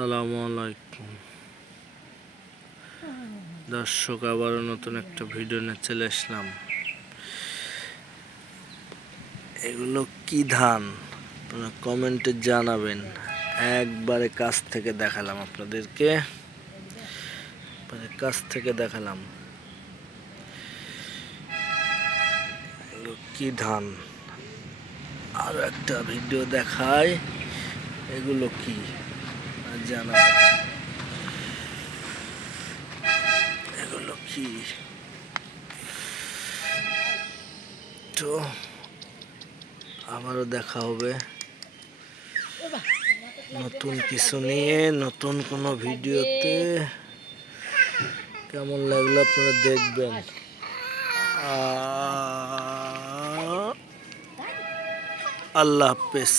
আসসালামু আলাইকুম দর্শক, আবারও নতুন একটা ভিডিও নিয়ে চলে আসলাম। এগুলো কি ধান আপনারা কমেন্টে জানাবেন। একবারে কাছ থেকে দেখালাম আপনাদেরকে, কাছ থেকে দেখালাম এগুলো কি ধান। আরো একটা ভিডিও দেখায় এগুলো কি জানাবেন। এগুলো কি তো আবারও দেখা হবে নতুন কিছু নিয়ে, নতুন কোনো ভিডিওতে। কেমন লাগলো আপনারা দেখবেন। আল্লাহ হাফেজ।